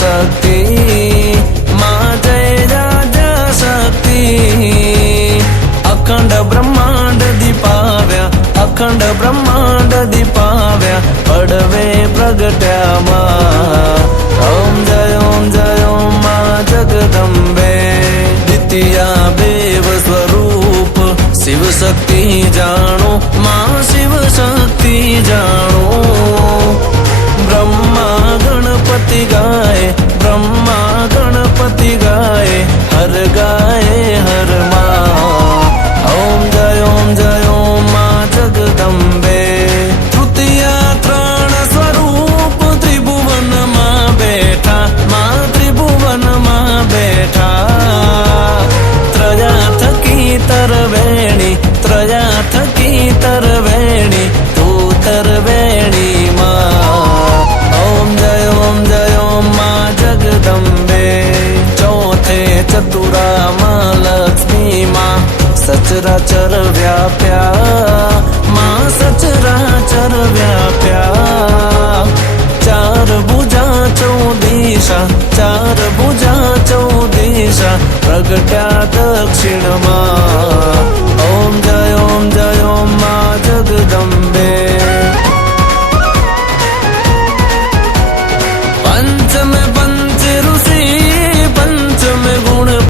शक्ति माँ जय शक्ति अखंड ब्रह्मांड दीपाव्या अखंड ब्रह्मांड दीपाव्या पडवे प्रगट्या माँ ओम जय माँ जगदम्बे द्वितीया देव स्वरूप शिव शक्ति जानो माँ शिव शक्ति जानो ब्रह्मा गणपति गाए ब्रह्मा गणपति गाए हर माँ ओम जय माँ जगदम्बे तृतीया त्राण स्वरूप त्रिभुवन माँ बैठा माँ त्रिभुवन माँ बैठा त्रयाथ की तरवेणी त्रयाथ की तरवेणी तू तरवेणी माँ ओम जय माँ जगदम्बे चौथे चतुरा माँ लक्ष्मी माँ सचराचर व्याप्या माँ सचराचर व्याप्या चार भुजा चौदिशा चार भुजा चौदिशा प्रगट्या दक्षिण माँ